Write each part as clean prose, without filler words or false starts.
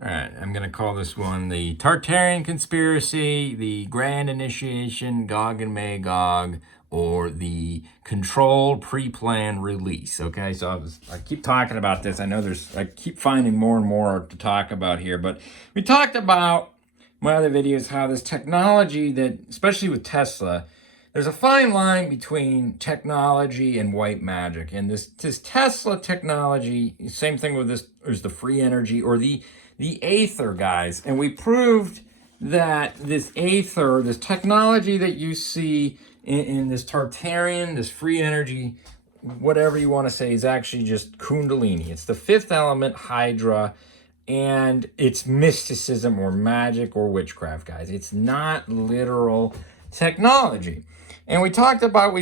All right, I'm going to call this one the Tartarian Conspiracy, the Grand Initiation, Gog and Magog, or the Controlled Pre-Planned Release. Okay, so I keep talking about this. I know I keep finding more and more to talk about here, but we talked about my other videos how this technology that, especially with Tesla, there's a fine line between technology and white magic. And this Tesla technology, same thing with this, is the free energy or the aether, guys. And we proved that this aether, this technology that you see in this Tartarian, this free energy, whatever you want to say, is actually just Kundalini. It's the fifth element, Hydra, and it's mysticism or magic or witchcraft, guys. It's not literal technology. And we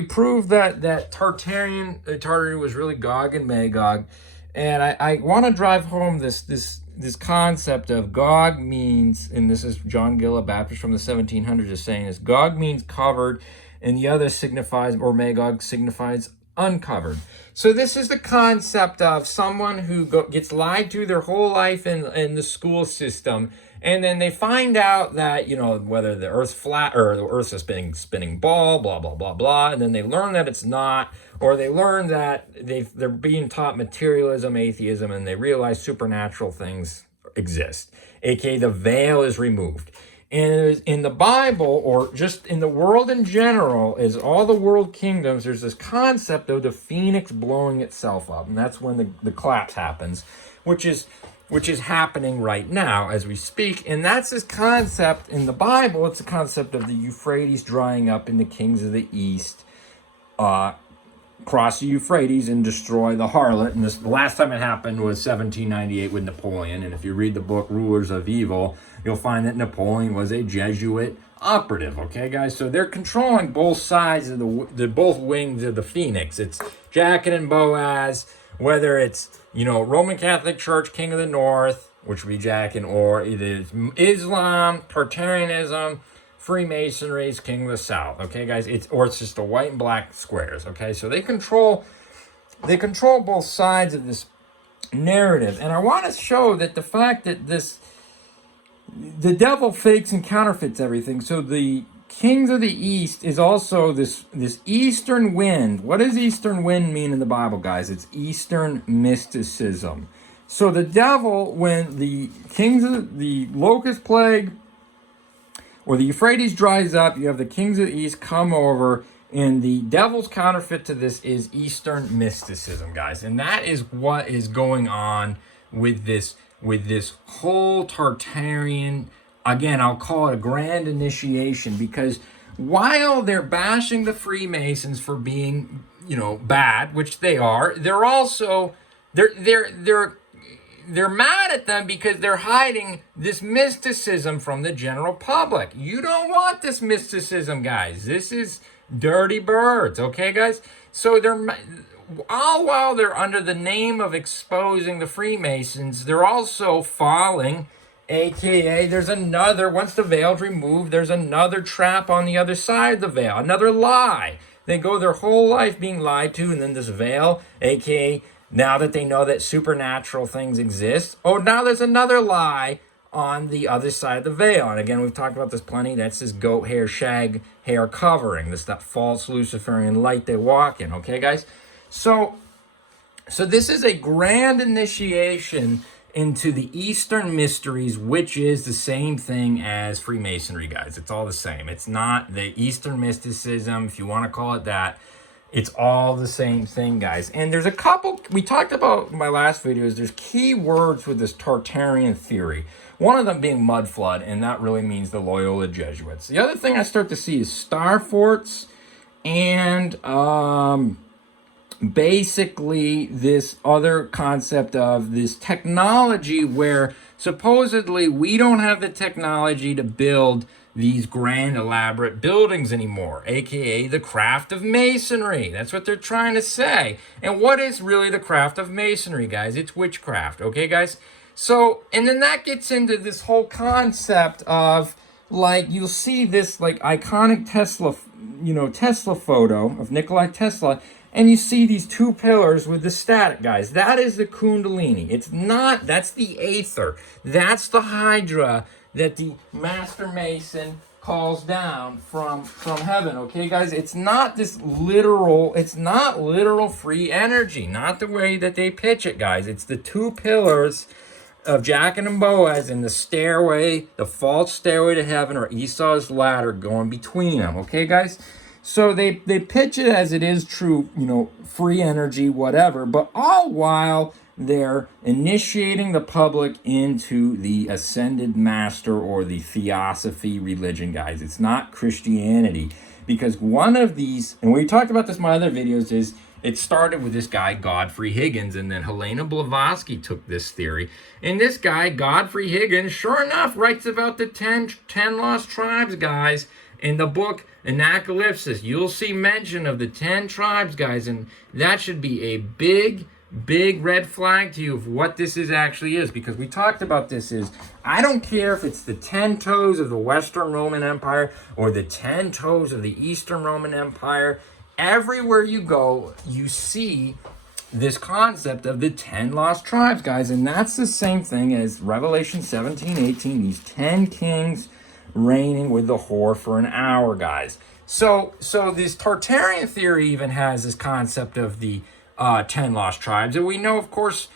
proved that Tartary was really Gog and Magog. And I want to drive home this concept of Gog means, and this is John Gill, a Baptist from the 1700s, is saying this: Gog means covered, and the other signifies, or Magog signifies uncovered. So this is the concept of someone who gets lied to their whole life in the school system, and then they find out that, whether the Earth's flat or the Earth's a spinning ball, blah, blah, blah, blah, and then they learn that it's not, or they learn that they're being taught materialism, atheism, and they realize supernatural things exist, aka the veil is removed. And in the Bible, or just in the world in general, as all the world kingdoms, there's this concept of the phoenix blowing itself up. And that's when the collapse happens, which is happening right now as we speak. And that's this concept in the Bible. It's the concept of the Euphrates drying up and the kings of the east cross the Euphrates and destroy the harlot. And the last time it happened was 1798 with Napoleon. And if you read the book Rulers of Evil, you'll find that Napoleon was a Jesuit operative. Okay, guys? So they're controlling both sides of both wings of the phoenix. It's Jachin and Boaz, whether it's, Roman Catholic Church, King of the North, which would be Jachin, or it is Islam, Tartarianism, Freemasonry is King of the South. Okay, guys? It's just the white and black squares. Okay, so they control both sides of this narrative. And I want to show that the fact that the devil fakes and counterfeits everything. So the kings of the east is also this eastern wind. What does eastern wind mean in the Bible, guys? It's eastern mysticism. So the devil, when the kings of the locust plague or the Euphrates dries up, you have the kings of the east come over, and the devil's counterfeit to this is eastern mysticism, guys. And that is what is going on with this whole Tartarian, again, I'll call it a grand initiation, because while they're bashing the Freemasons for being, bad, which they are, they're also they're mad at them because they're hiding this mysticism from the general public. You don't want this mysticism, guys. This is dirty birds, okay, guys? So all while they're under the name of exposing the Freemasons, they're also falling, aka once the veil's removed, there's another trap on the other side of the veil, another lie. They go their whole life being lied to, and then this veil, aka now that they know that supernatural things exist, now there's another lie on the other side of the veil. And again, we've talked about this plenty. That's this goat hair, shag hair covering, that false Luciferian light they walk in. Okay, guys? So this is a grand initiation into the Eastern mysteries, which is the same thing as Freemasonry, guys. It's all the same. It's not the Eastern mysticism, if you want to call it that. It's all the same thing, guys. And there's a couple, we talked about in my last videos, there's key words with this Tartarian theory. One of them being mud flood, and that really means the Loyola Jesuits. The other thing I start to see is star forts, and basically this other concept of this technology where supposedly we don't have the technology to build these grand elaborate buildings anymore, aka the craft of masonry. That's what they're trying to say. And what is really the craft of masonry, guys? It's witchcraft, okay, guys? So, and then that gets into this whole concept of, you'll see this iconic Tesla photo of Nikola Tesla, and you see these two pillars with the static, guys. That is the Kundalini. It's not, that's the Aether. That's the Hydra that the Master Mason calls down from heaven, okay, guys? It's not this literal, it's not literal free energy, not the way that they pitch it, guys. It's the two pillars of Jachin and Boaz and the stairway, the false stairway to heaven, or Esau's ladder going between them, okay, guys? So they pitch it as it is true, you know, free energy, whatever, but all while they're initiating the public into the ascended master or the theosophy religion, guys. It's not Christianity, because one of these, and we talked about this in my other videos, is it started with this guy, Godfrey Higgins, and then Helena Blavatsky took this theory. And this guy, Godfrey Higgins, sure enough, writes about the 10 lost tribes, guys, in the book Anacalypsis. You'll see mention of the 10 tribes, guys, and that should be a big red flag to you of what this actually is, because we talked about this is, I don't care if it's the 10 toes of the Western Roman Empire or the 10 toes of the Eastern Roman Empire. Everywhere you go, you see this concept of the 10 lost tribes, guys, and that's the same thing as Revelation 17:18, these 10 kings reigning with the whore for an hour, guys. So this Tartarian theory even has this concept of the 10 lost tribes, and we know, of course,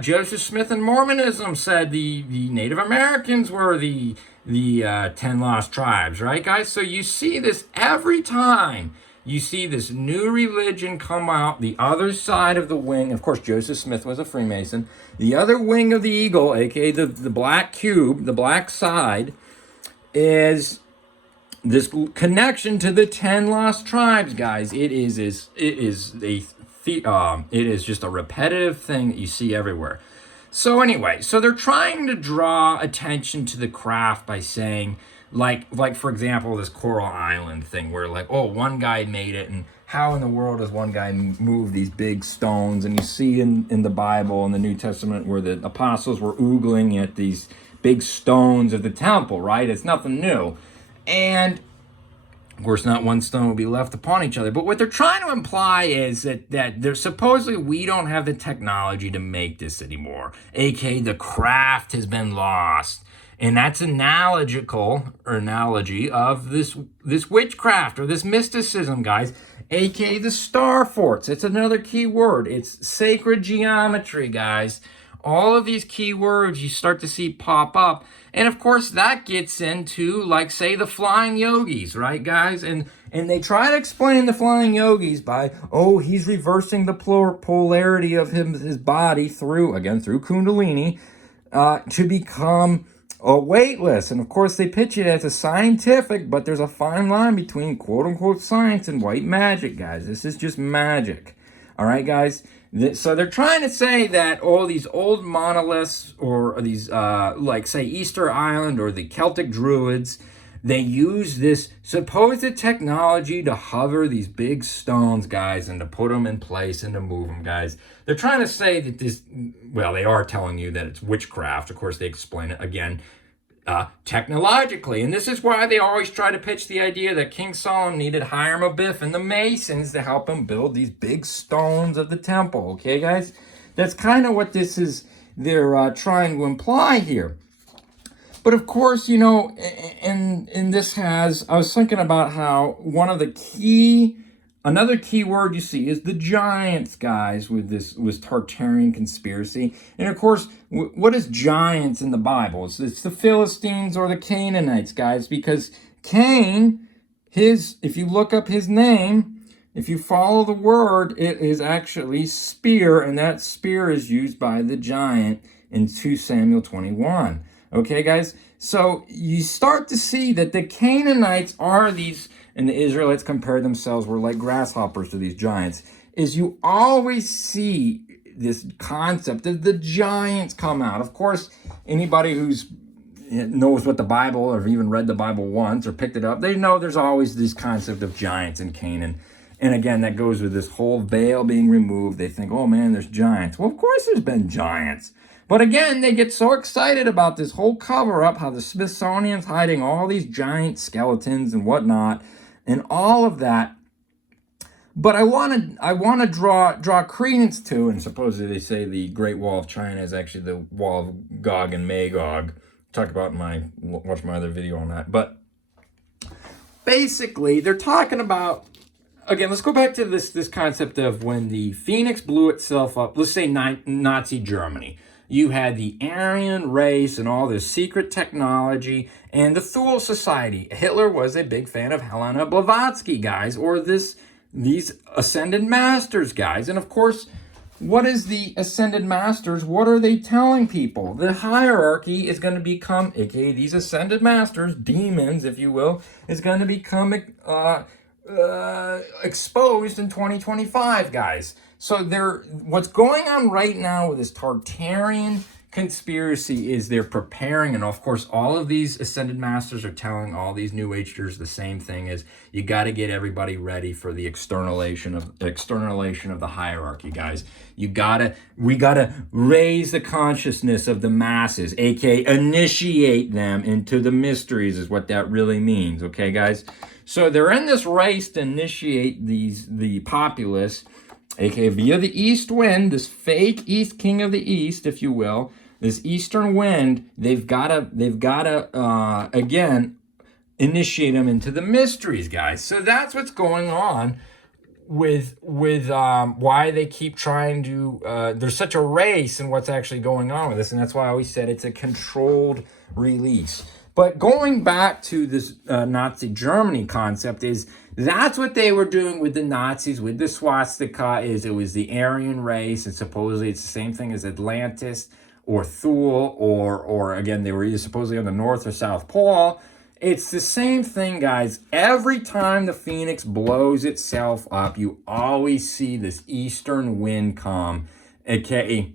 Joseph Smith and Mormonism said the Native Americans were the 10 lost tribes, right, guys? So you see this every time you see this new religion come out, the other side of the wing. Of course, Joseph Smith was a Freemason. The other wing of the eagle, aka the black cube, the black side, is this connection to the 10 lost tribes, guys. It is just a repetitive thing that you see everywhere. So anyway, so they're trying to draw attention to the craft by saying, like for example, this Coral Island thing, where like, oh, one guy made it, and how in the world does one guy move these big stones? And you see in the Bible, in the New Testament, where the apostles were oogling at these big stones of the temple, right? It's nothing new. And of course, not one stone will be left upon each other. But what they're trying to imply is that there's supposedly we don't have the technology to make this anymore. AKA the craft has been lost. And that's analogy of this witchcraft or this mysticism, guys. AKA the star forts. It's another key word. It's sacred geometry, guys. All of these key words you start to see pop up. And of course, that gets into, like, say, the flying yogis, right, guys? And they try to explain the flying yogis by, oh, he's reversing the polarity of his body through Kundalini to become weightless. And of course, they pitch it as a scientific, but there's a fine line between quote-unquote science and white magic, guys. This is just magic. All right, guys? So they're trying to say that all these old monoliths, or these, like, say, Easter Island or the Celtic Druids, they use this supposed technology to hover these big stones, guys, and to put them in place and to move them, guys. They're trying to say that this, well, they are telling you that it's witchcraft. Of course, they explain it, again, technologically. And this is why they always try to pitch the idea that King Solomon needed Hiram Abiff and the Masons to help him build these big stones of the temple. Okay, guys? That's kind of what this is, they're trying to imply here. But of course, you know, and this has, I was thinking about how another key word you see is the giants, guys, with Tartarian Conspiracy. And of course, what is giants in the Bible? It's the Philistines or the Canaanites, guys, because Cain, if you look up his name, if you follow the word, it is actually spear, and that spear is used by the giant in 2 Samuel 21. Okay, guys? So you start to see that the Canaanites are these, and the Israelites compared themselves, were like grasshoppers to these giants, is you always see this concept of the giants come out. Of course, anybody who's knows what the Bible, or even read the Bible once or picked it up, they know there's always this concept of giants in Canaan. And again, that goes with this whole veil being removed. They think, oh man, there's giants. Well, of course there's been giants. But again, they get so excited about this whole cover-up, how the Smithsonian's hiding all these giant skeletons and whatnot, and all of that. But I want to draw credence to, and supposedly they say the Great Wall of China is actually the wall of Gog and Magog. Talk about watch my other video on that. But basically, they're talking about, again, let's go back to this concept of when the Phoenix blew itself up. Let's say Nazi Germany. You had the Aryan race and all this secret technology and the Thule Society. Hitler was a big fan of Helena Blavatsky, guys, or these ascended masters, guys. And of course, what is the ascended masters? What are they telling people? The hierarchy is going to become, aka these ascended masters, demons, if you will, is going to become exposed in 2025, guys. So what's going on right now with this Tartarian conspiracy is they're preparing, and of course all of these ascended masters are telling all these new agers the same thing: is you got to get everybody ready for the externalization of the hierarchy, guys. We gotta raise the consciousness of the masses, aka initiate them into the mysteries, is what that really means. Okay, guys. So they're in this race to initiate the populace, aka via the east wind, this fake East King of the East, if you will, this eastern wind. They've gotta again initiate them into the mysteries, guys. So that's what's going on with why they keep trying to. There's such a race in what's actually going on with this, and that's why I always said it's a controlled release. But going back to this Nazi Germany concept, is that's what they were doing with the Nazis, with the swastika. It was the Aryan race, and supposedly it's the same thing as Atlantis or Thule, or again, they were either supposedly on the North or South Pole. It's the same thing, guys. Every time the Phoenix blows itself up, you always see this eastern wind come, aka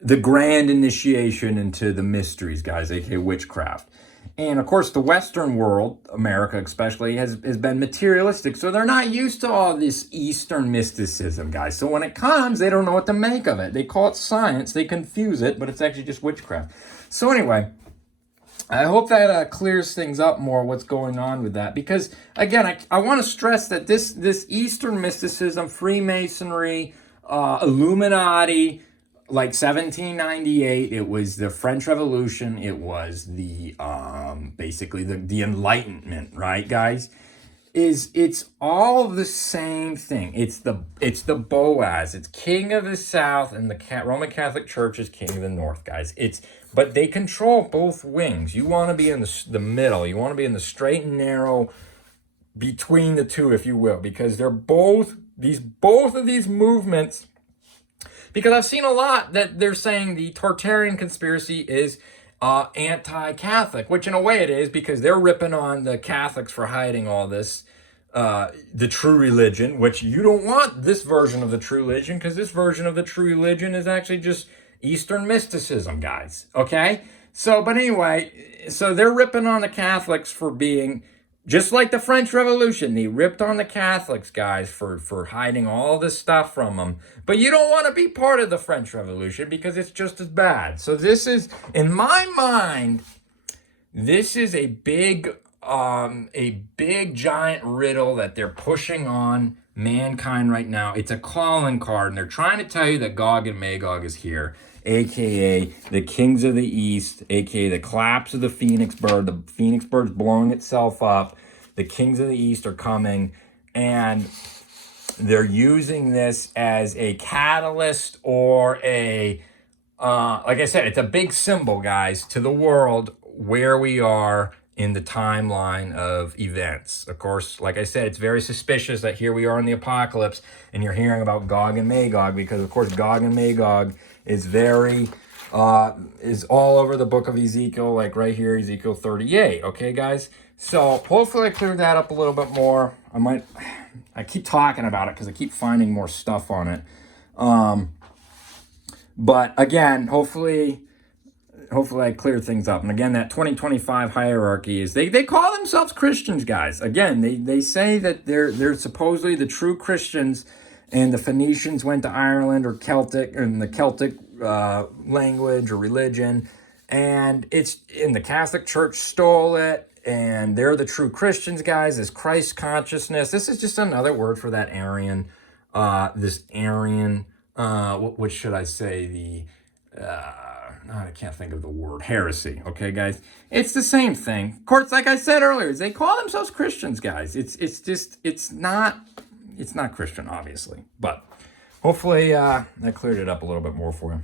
the grand initiation into the mysteries, guys, aka witchcraft. And of course, the Western world, America especially, has been materialistic. So they're not used to all this Eastern mysticism, guys. So when it comes, they don't know what to make of it. They call it science, they confuse it, but it's actually just witchcraft. So anyway, I hope that clears things up more, what's going on with that. Because again, I want to stress that this Eastern mysticism, Freemasonry, Illuminati, like 1798, it was the French Revolution. It was the basically the Enlightenment, right, guys? It's all the same thing. It's the Boaz. It's King of the South, and the Roman Catholic Church is King of the North, guys. But they control both wings. You want to be in the middle. You want to be in the straight and narrow between the two, if you will, because they're both of these movements. Because I've seen a lot that they're saying the Tartarian Conspiracy is anti-Catholic, which in a way it is, because they're ripping on the Catholics for hiding all this, the true religion, which you don't want this version of the true religion, because this version of the true religion is actually just Eastern mysticism, guys. Okay? So, but anyway, so they're ripping on the Catholics for being, just like the French Revolution, they ripped on the Catholics, guys, for hiding all this stuff from them. But you don't want to be part of the French Revolution because it's just as bad. So this is, in my mind, this is a big giant riddle that they're pushing on mankind right now. It's a calling card, and they're trying to tell you that Gog and Magog is here, aka the kings of the east, aka the collapse of the phoenix bird. The phoenix bird's blowing itself up. The kings of the east are coming, and they're using this as a catalyst or a like I said, it's a big symbol, guys, to the world where we are in the timeline of events. Of course, like I said, it's very suspicious that here we are in the apocalypse and you're hearing about Gog and Magog, because of course Gog and Magog is is all over the book of Ezekiel, like right here, Ezekiel 38. Okay, guys? So hopefully I cleared that up a little bit more. I keep talking about it because I keep finding more stuff on it. But again, hopefully I cleared things up. And again, that 2025 hierarchy is, they call themselves Christians, guys. Again, they say that they're supposedly the true Christians, and the Phoenicians went to Ireland or Celtic, or in the Celtic language or religion, and the Catholic Church stole it. and they're the true Christians, guys. This Christ consciousness. This is just another word for that Arian, what should I say? I can't think of the word, heresy. Okay, guys, it's the same thing. Of course, like I said earlier, they call themselves Christians, guys. It's not Christian, obviously, but hopefully that cleared it up a little bit more for you.